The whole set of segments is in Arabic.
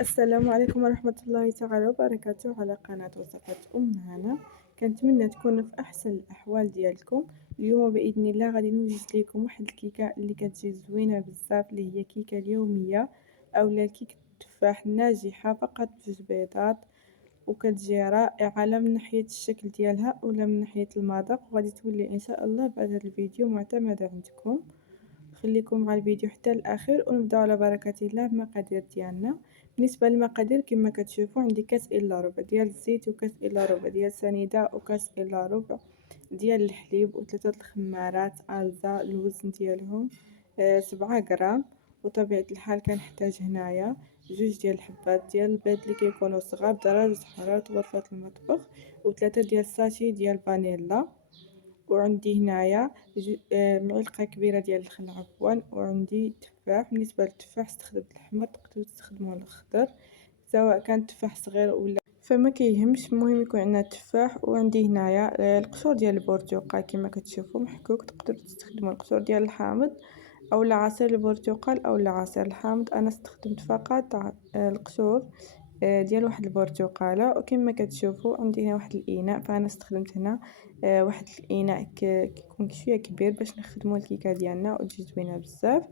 السلام عليكم ورحمة الله تعالى وبركاته على قناة وصفات هنا. كنتمنى تكونوا في احسن الاحوال ديالكم. اليوم باذن الله غادي نوجد لكم واحد الكيكه اللي كتجي زوينه بزاف، اللي هي كيكه اليوميه اولا الكيكه التفاح الناجحه فقط بجوج بيضات، وكتجي رائعه لا من ناحيه الشكل ديالها ولا من ناحيه المذاق، وغادي تولي ان شاء الله بعد هذا الفيديو معتمده عندكم. خليكم مع الفيديو حتى الاخير ونبداو على بركه الله المقادير ديالنا. بالنسبه للمقادير كما كتشوفوا عندي كاس الا ربع ديال الزيت، وكاس الا ربع ديال سنيده، وكاس الا ربع ديال الحليب، وثلاثه الخمارات الزا الوزن ديالهم 7 غرام. وطبيعه الحال كنحتاج هنايا جوج ديال الحبات ديال البيض اللي كيكونوا صغار بدرجه حراره غرفه المطبخ، وثلاثه ديال الساشي ديال فانيلا، وعندي هنايا معلقه كبيره ديال الخل عفوا، وعندي تفاح. بالنسبه للتفاح استخدمت الحمر، تقدروا تستخدموا الخضر سواء كان تفاح صغير ولا فما كيهمش، المهم يكون عندنا التفاح. وعندي هنايا القشور ديال البرتقال كما كتشوفوا محكوك، تقدروا تستخدموا القشور ديال الحامض او عصير البرتقال او عصير الحامض. انا استخدمت فقط القشور ديال واحد البرتقاله. وكما كتشوفوا عندي هنا واحد الاناء، فانا استخدمت هنا واحد الاناء كيكون شويه كبير باش نخدموا الكيكه ديالنا وتجي زوينه بزاف.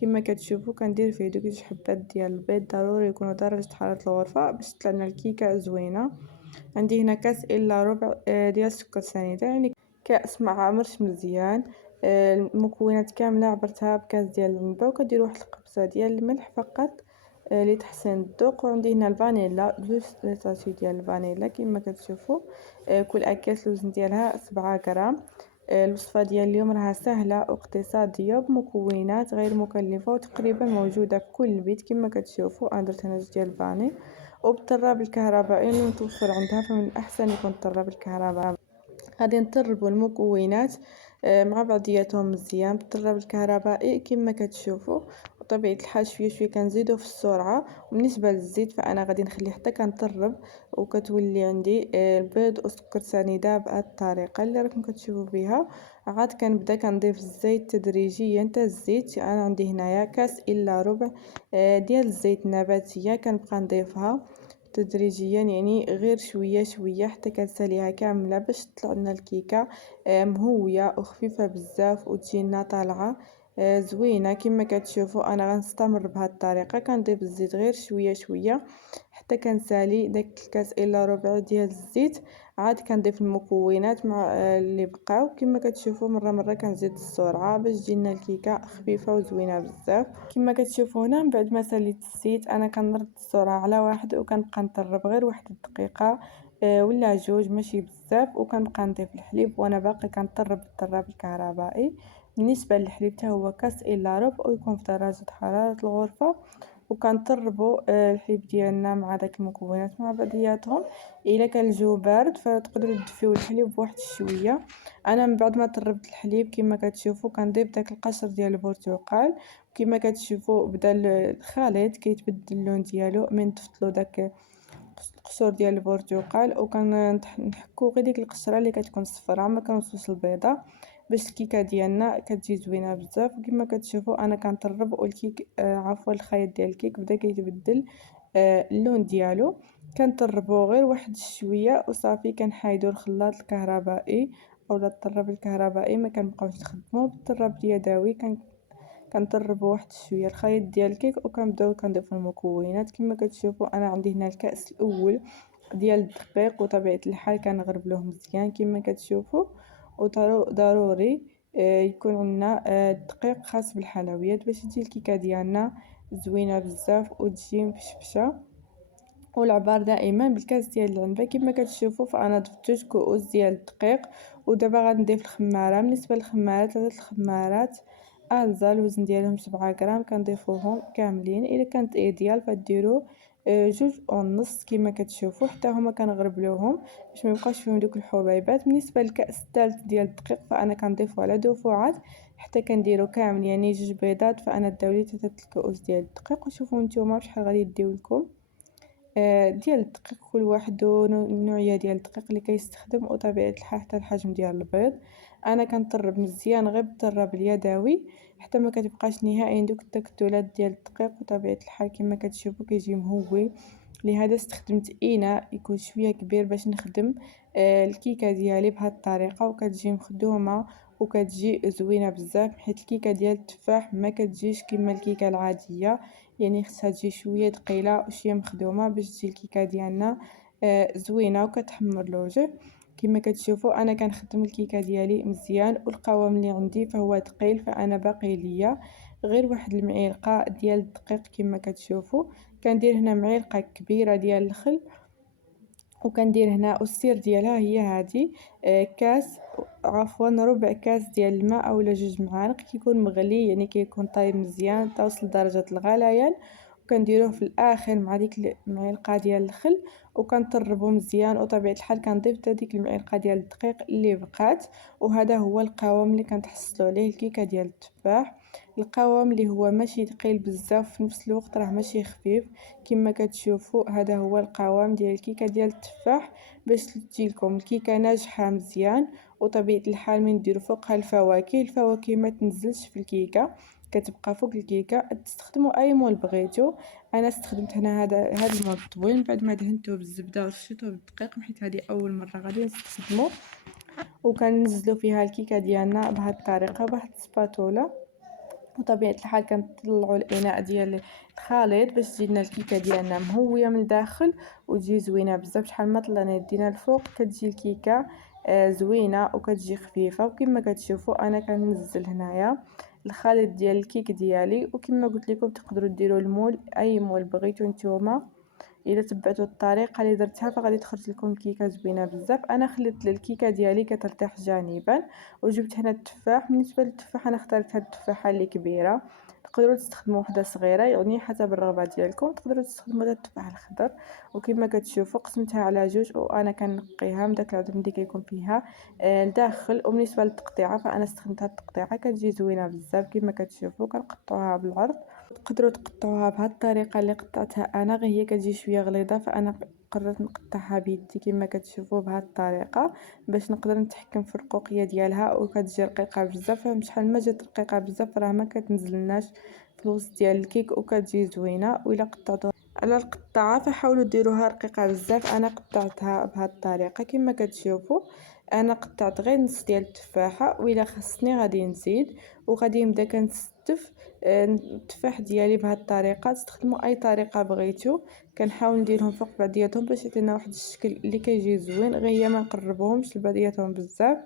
كما كتشوفوا كندير فيه دوك جوج حبات ديال البيض، ضروري يكونوا درجه حراره الغرفه باش تطلع لنا الكيكه زوينه. عندي هنا كاس الا ربع ديال السكر سنيده، يعني كاس ما عامرش مزيان. المكونات كامله عبرتها بكاس ديال الماء، وكدير واحد القبصه ديال الملح فقط لتحسين الذوق. وعندي هنا الفانيلا جوج ساشي ديال الفانيلا كما كتشوفوا، كل اكياس الوزن ديالها 7 غرام. الوصفه ديال اليوم راها سهله واقتصاديه بمكونات غير مكلفه وتقريبا موجوده في كل بيت. كما كتشوفوا انا درت هنا جوج ديال الفاني، وبالطراب الكهربائي اللي متوفر عندها فمن الاحسن يكون الطراب الكهربائي. غادي نطربوا المكونات مع بعضياتهم مزيان بالطراب الكهربائي كما كتشوفوا. وطبيعه الحال شويه شويه كنزيدوا في السرعه. وبالنسبه للزيت فانا غادي نخليه حتى كنطرب، وكتولي عندي البيض وسكر سنيده بهذه الطريقه اللي راكم كتشوفوا بها. عاد كنبدا كنضيف الزيت تدريجيا حتى الزيت. انا عندي هنايا كاس الا ربع ديال الزيت النباتيه، كنبقى نضيفها تدريجيا، يعني غير شويه شويه حتى كنساليها كامله باش تطلع لنا الكيكه مهويه وخفيفه بزاف وتجينا طالعه زوينه. كما كتشوفوا انا غنستمر بهذه الطريقه، كنضيف الزيت غير شويه شويه حتى كنسالي داك الكاس الا ربع ديال الزيت. عاد كنضيف المكونات مع اللي بقاو. كما كتشوفوا مره مره كنزيد السرعه باش تجينا الكيكه خفيفه وزوينه بزاف. كما كتشوفوا هنا من بعد ما ساليت الزيت انا كنرد السرعه على واحد، وكنبقى نطرب غير واحد الدقيقه ولا جوج ماشي بزاف، وكنبقى نضيف الحليب وانا باقي كنطرب بالطراب الكهربائي. بالنسبه للحليب حتى هو كاس الا ربع، ويكون في درجه حراره الغرفه. وكنطربوا الحليب ديالنا مع داك المكونات مع بعضياتهم. الا كان الجو بارد فتقدروا تدفيو الحليب بواحد شويه. انا من بعد ما طربت الحليب كما كتشوفوا كنضيف داك القشر ديال البرتقال. كما كتشوفوا بدا الخليط كيتبدل اللون ديالو من ضفتلو داك القشور ديال البرتقال، وكنحكو غير ديك القشره اللي كتكون صفراء ما كنوصلوش البيضه باش الكيكه ديالنا كتجي زوينه بزاف. وكما كتشوفوا انا كنطرب والكيك عفوا الخليط ديال الكيك بدا كيتبدل اللون ديالو. كنطربو غير واحد شويه وصافي، كنحايدو الخلاط الكهربائي اولا الطراب الكهربائي، ما كنبقاوش نخدموه بالطراب اليدوي. كنطربوا واحد شويه الخليط ديال الكيك وكنبداو كنضيفوا المكونات. كما كتشوفوا انا عندي هنا الكاس الاول ديال الدقيق، وطبيعه الحال كنغربلوه مزيان كما كتشوفوا. وضروري يكون عندنا الدقيق خاص بالحلويات باش تجي الكيكه ديالنا زوينه بزاف وتجي مفشفشه. والعبار دائما بالكاس ديال العنبه. كما كتشوفوا فانا ضفت 2 كؤوس ديال الدقيق. ودابا غنضيف الخماره. بالنسبه للخمارات 3 الخمارات الزا الوزن ديالهم 7 غرام كنضيفوهم كاملين. الا كانت ايديال فديروا جوج ونص كما كتشوفوا، حتى هما كنغربلوهم باش ما يبقاش فيهم دوك الحبيبات. بالنسبه للكاس الثالث ديال الدقيق فانا كنضيفو على دفعات حتى كنديرو كامل، يعني جوج بيضات فانا داولي 3 الكؤوس ديال الدقيق. وشوفوا نتوما بشحال غادي يديو لكم ديال الدقيق، كل واحد النوعيه ديال الدقيق اللي كيستخدم وطبيعه الحال حتى الحجم ديال البيض. انا كنطرب مزيان غير بالطراب اليدوي حتى ما كتبقاش نهائيا دوك التكتلات ديال الدقيق. وطبيعة الحال كما كتشوفوا كيجي مهوي، لهذا استخدمت اناء يكون شويه كبير باش نخدم الكيكه ديالي بهذه الطريقه، وكتجي مخدومه وكتجي زوينه بزاف، حيت الكيكه ديال التفاح ما كتجيش كما الكيكه العاديه، يعني خصها تجي شويه ثقيله وشويه مخدومه باش تجي الكيكه ديالنا زوينه وكتحمر الوجه. كما كتشوفوا انا كنخدم الكيكه ديالي مزيان، والقوام اللي عندي فهو ثقيل، فانا باقي ليا غير واحد المعلقه ديال الدقيق. كما كتشوفوا كندير هنا معلقه كبيره ديال الخل، وكندير هنا والسير ديالها هي هادي كاس، عفوا ربع كاس ديال الماء اولا 2 معالق كيكون مغلي، يعني كيكون طايب مزيان توصل لدرجه الغليان، وكنديروه في الاخر مع ديك المعلقه ديال الخل وكنطربو مزيان. وطبيعه الحال كنضيف حتى ديك المعلقه ديال الدقيق اللي بقات، وهذا هو القوام اللي كنتحصلوا عليه الكيكه ديال التفاح. القوام اللي هو ماشي ثقيل بزاف في نفس الوقت راه ماشي خفيف. كما كتشوفوا هذا هو القوام ديال الكيكه ديال التفاح باش تجي لكم الكيكه ناجحه مزيان. وطبيعه الحال من نديروا فوقها الفواكه ما تنزلش في الكيكه، كتبقى فوق الكيكه. تستخدموا اي مول بغيتو، انا استخدمت هنا هذا المول الطويل بعد ما دهنته بالزبده ورشيته بالدقيق، حيت هذه اول مره غادي نستخدمه. وكننزلوا فيها الكيكه ديالنا بهذه الطريقه بواحد السباتولا. وطبيعة الحال كنطلعوا الاناء ديال الخليط باش تجينا الكيكه ديالنا مهويه من الداخل وتجي زوينه بزاف. شحال ما طلعنا يدينا الفوق كتجي الكيكه زوينه وكتجي خفيفه. وكما كتشوفوا انا كننزل هنايا الخليط ديال الكيك ديالي، وكما قلت لكم تقدروا ديروا المول اي مول بغيتو نتوما. الا تبعتوا الطريقه اللي درتها فغادي تخرج لكم الكيكه زوينه بزاف. انا خليت الكيكه ديالي كترتاح جانبا، وجبت هنا التفاح. بالنسبه للتفاح انا اخترت هاد التفاحه اللي كبيره، تقدروا تستخدموا وحده صغيره يعني حسب الرغبه ديالكم، تقدروا تستخدموا هذا التفاح الخضر. وكما كتشوفوا قسمتها على جوج وانا كنقيها من داك العظم اللي كيكون فيها الداخل. وبالنسبه للتقطيعه فانا استخدمت هاد التقطيعه كتجي زوينه بزاف. كما كتشوفوا كنقطعوها بالعرض، تقدروا تقطعوها بهذه الطريقه اللي قطعتها انا، غير هي كتجي شويه غليظه فانا قررت نقطعها بيدي كما كتشوفوا بهذه الطريقه باش نقدر نتحكم في الرقوقيه ديالها. وكتجي رقيقه بزاف، شحال ما جات رقيقه بزاف راه ما كتنزلناش في الوسط ديال الكيك وكتجي زوينه. وإلا قطعتوها على القطاعه فحاولوا ديروها رقيقه بزاف. انا قطعتها بهذه الطريقه كما كتشوفوا، انا قطعت غير نص ديال التفاحه، وإلا خصني غادي نزيد وغادي نبدا كنستف التفاح ديالي بهذه الطريقه. تستخدموا اي طريقه بغيتو، كنحاول نديرهم فوق بعضياتهم باش يعطينا واحد الشكل اللي كيجي زوين، غير هي ما نقربهمش لبعضياتهم بزاف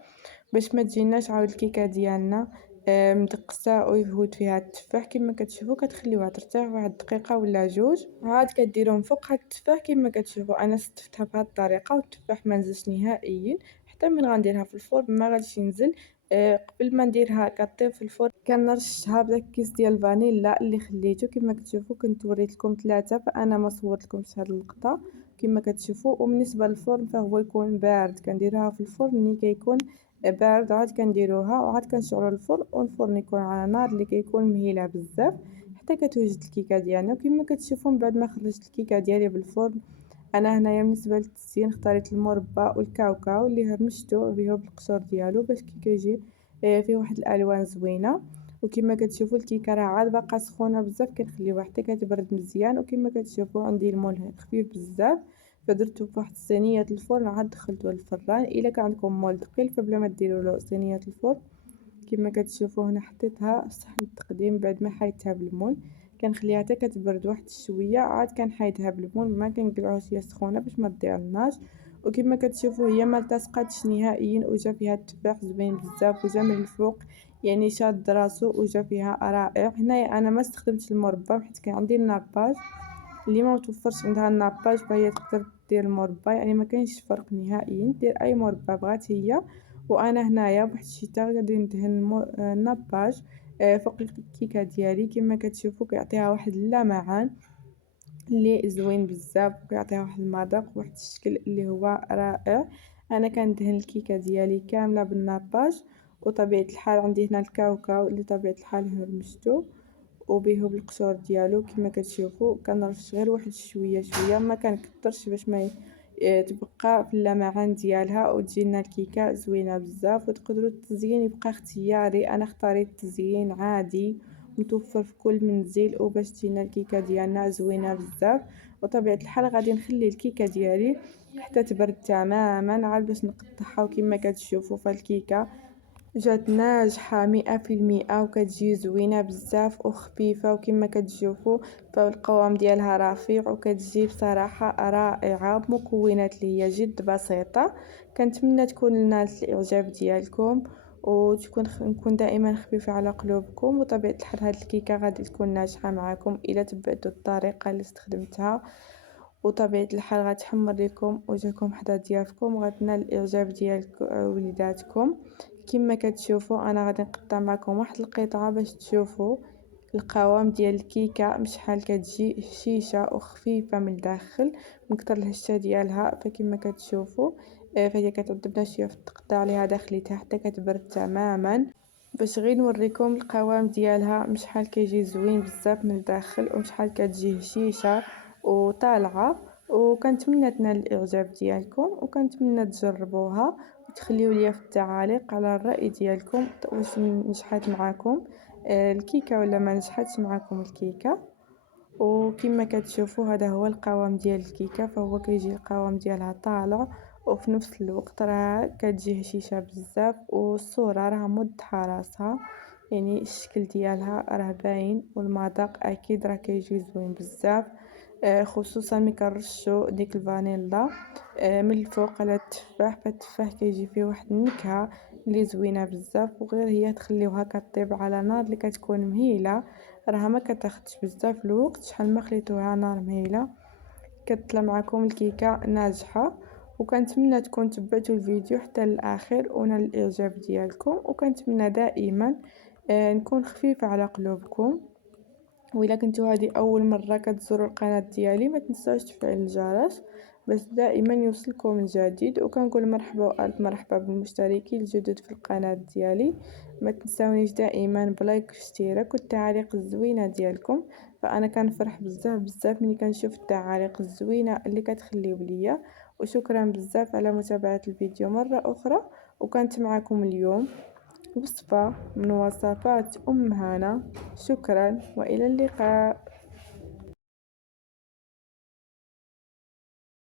باش ما تجيناش عاود الكيكه ديالنا مدقسه ويفوت فيها التفاح. كما كتشوفوا كتخليوها ترتاح واحد دقيقه ولا جوج، عاد كديروهم فوق هاد التفاح. كما كتشوفوا انا استفتها بهذه الطريقه والتفاح ما نزلش نهائيا. حتى من غنديرها في الفرن ما غاديش ينزل. قبل ما نديرها كطيب في الفرن كنرشها بداك الكيس ديال الفانيلا اللي خليته. كما كتشوفوا كنت وريت لكم 3 فانا ما صورت لكمش هاد اللقطه كما كتشوفوا. وبالنسبه للفرن فهو يكون بارد، كنديروها في الفرن ملي كيكون بارد عاد كنديروها وعاد كنشعلوا الفرن، والفرن يكون على نار اللي كيكون مهيله بزاف حتى كتوجد الكيكه ديالنا. وكما كتشوفوا من بعد ما خرجت الكيكه ديالي بالفرن، انا هنايا بالنسبه للتزيين اختاريت المربى والكاوكاو اللي هرمشته به بالقشور ديالو باش كي كيجي فيه واحد الالوان زوينه. وكما كتشوفوا الكيكه راه عاد باقا سخونه بزاف، كنخليوها حتى كتبرد مزيان. وكما كتشوفوا عندي المول خفيف بزاف فدرتو فواحد الصينيه الفرن عاد دخلته للفران. الا كان عندكم مول ثقيل فبلا ما ديروا له صينيه الفرن. كما كتشوفوا هنا حطيتها في صحن التقديم بعد ما حيدتها بالمول، كنخليها حتى كتبرد واحد شويه عاد كنحيدها بالمول، ما كنقلعوش هي سخونه باش ما تضيعلناش. وكما كتشوفوا هي ما التصقاتش نهائيا وجا فيها التفاح زوين بزاف وجا من الفوق يعني شاد راسو وجا فيها رائع. هنايا انا ما استخدمتش المربى حيت كان عندي الناباج، اللي ما متوفرش عندها الناباج فهي تقدر دير المربى، يعني ما كاينش فرق نهائيا، دير اي مربى بغات هي. وانا هنايا بواحد الشيته غادي ندهن الناباج فوق الكيكه ديالي. كما كتشوفوا كيعطيها واحد اللمعان اللي زوين بزاف وكيعطيها واحد المذاق وواحد الشكل اللي هو رائع. انا كندهن الكيكه ديالي كامله بالناباج. وطبيعه الحال عندي هنا الكاوكاو اللي طبيعه الحال هرمشته وبيه بالقشور ديالو. كما كتشوفوا كنرش غير واحد شويه شويه ما كنكثرش باش ما تبقى في اللمعان ديالها وتجينا الكيكه زوينه بزاف. وتقدروا التزيين يبقى اختياري، انا اختاريت تزيين عادي متوفر في كل منزل وباش تجينا الكيكه ديالنا زوينه بزاف. وطبيعه الحال غادي نخلي الكيكه ديالي حتى تبرد تماما عاد باش نقطعها. وكما كتشوفوا فالكيكه جات ناجحة 100% وكتجي زوينة بزاف وخفيفة. وكما كتشوفوا فالقوام ديالها رفيع وكتجي بصراحة رائعة بمكونات اللي هي جد بسيطة. كنتمنى تكون نالت الاعجاب ديالكم وتكون نكون دائما خفيفة على قلوبكم. وطبيعة الحال هاد الكيكة غادي تكون ناجحة معكم الى تبعتوا الطريقة اللي استخدمتها. وطبيعة الحال غتحمر لكم وجهكم حدا ضيافكم وغتنال الاعجاب ديال وليداتكم. كما كتشوفوا انا غادي نقطع معكم واحد القطعه باش تشوفوا القوام ديال الكيكه مشحال كتجي هشيشه وخفيفه من الداخل من كتر الهشه ديالها. فكما كتشوفوا فهي كتعذبنا شويه في التقطيع عليها داخليتها حتى كتبرد تماما باش غير نوريكم القوام ديالها مشحال كيجي زوين بزاف من الداخل ومشحال كتجي هشيشه وطالعه. وكنتمنى تنال الاعجاب ديالكم وكنتمنى تجربوها وتخليو ليا في التعاليق على الرأي ديالكم واش نجحت معكم الكيكه ولا ما نجحتش معكم الكيكه. وكما كتشوفوا هذا هو القوام ديال الكيكه، فهو كيجي القوام ديالها طالع وفي نفس الوقت راه كتجي هشيشه بزاف والصوره راه موضحه راسها، يعني الشكل ديالها راه باين والمذاق اكيد راه كيجي زوين بزاف. خصوصا ملي كنرشوا ديك الفانيلا من الفوق على التفاح، فالتفاح كيجي فيه واحد النكهه اللي زوينه بزاف. وغير هي تخليوها كطيب على نار اللي كتكون مهيله، راها ما كتاخدش بزاف الوقت. شحال ما خليتوها نار مهيله كتطلع معكم الكيكه ناجحه. وكنتمنى تكون تبعتوا الفيديو حتى للاخر ونال الاعجاب ديالكم. وكنتمنى دائما نكون خفيفه على قلوبكم. وإلا كنتو هذه اول مره كتزوروا القناه ديالي ما تنساوش تفعيل الجرس باش دائما يوصلكم الجديد. وكنقول مرحبا والف مرحبا بالمشتركين الجدد في القناه ديالي. ما تنساونيش دائما بلايك واشتراك والتعاليق الزوينه ديالكم، فانا كنفرح بزاف بزاف ملي كنشوف التعاليق الزوينه اللي كتخليو ليا. وشكرا بزاف على متابعه الفيديو مره اخرى. وكانت معكم اليوم وصفة من وصفات هنا. شكرا وإلى اللقاء.